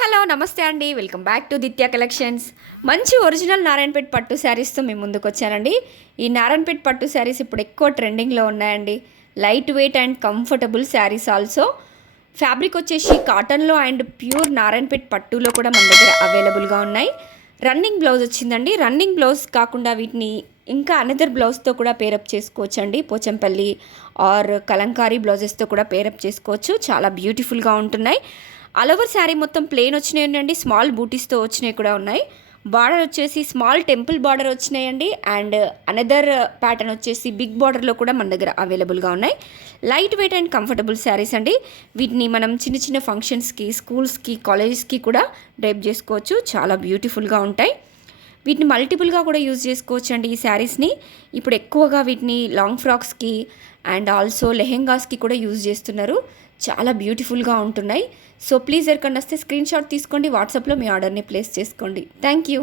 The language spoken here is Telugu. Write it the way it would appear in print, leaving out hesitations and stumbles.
హలో నమస్తే అండి, వెల్కమ్ బ్యాక్ టు దిత్య కలెక్షన్స్. మంచి ఒరిజినల్ నారాయణపేట్ పట్టు శారీస్తో మేము ముందుకు వచ్చానండి. ఈ నారాయణపేట్ పట్టు శారీస్ ఇప్పుడు ఎక్కువ ట్రెండింగ్లో ఉన్నాయండి. Light weight and comfortable saris also. Fabric వచ్చేసి కాటన్లో అండ్ ప్యూర్ నారాయణపేట్ పట్టులో కూడా మన దగ్గర అవైలబుల్గా ఉన్నాయి. రన్నింగ్ బ్లౌజ్ వచ్చిందండి. రన్నింగ్ బ్లౌజ్ కాకుండా వీటిని ఇంకా అనదర్ బ్లౌజ్తో కూడా పేరప్ చేసుకోవచ్చు అండి. పోచంపల్లి ఆర్ కలంకారీ బ్లౌజెస్తో కూడా పేరప్ చేసుకోవచ్చు. చాలా బ్యూటిఫుల్గా ఉంటున్నాయి. ఆల్ ఓవర్ శారీ మొత్తం ప్లెయిన్ వచ్చినాయి అండి. స్మాల్ బూటీస్తో వచ్చినాయి కూడా ఉన్నాయి. బార్డర్ వచ్చేసి స్మాల్ టెంపుల్ బార్డర్ వచ్చినాయండి. అండ్ అనదర్ ప్యాటర్న్ వచ్చేసి బిగ్ బార్డర్లో కూడా మన దగ్గర అవైలబుల్గా ఉన్నాయి. Light weight and comfortable saris అండి. వీటిని మనం చిన్న చిన్న ఫంక్షన్స్కి, స్కూల్స్కి, కాలేజెస్కి కూడా డ్రైప్ చేసుకోవచ్చు. చాలా బ్యూటిఫుల్గా ఉంటాయి. వీటిని మల్టిపుల్గా కూడా యూజ్ చేసుకోవచ్చు అండి. ఈ శారీస్ని ఇప్పుడు ఎక్కువగా వీటిని లాంగ్ ఫ్రాక్స్కి అండ్ ఆల్సో లెహెంగాస్కి కూడా యూజ్ చేస్తున్నారు. చాలా బ్యూటిఫుల్గా ఉంటున్నాయి. సో ప్లీజ్ ఎవరికన్నా వస్తే స్క్రీన్ షాట్ తీసుకోండి. వాట్సాప్లో మీ ఆర్డర్ని ప్లేస్ చేసుకోండి. Thank you.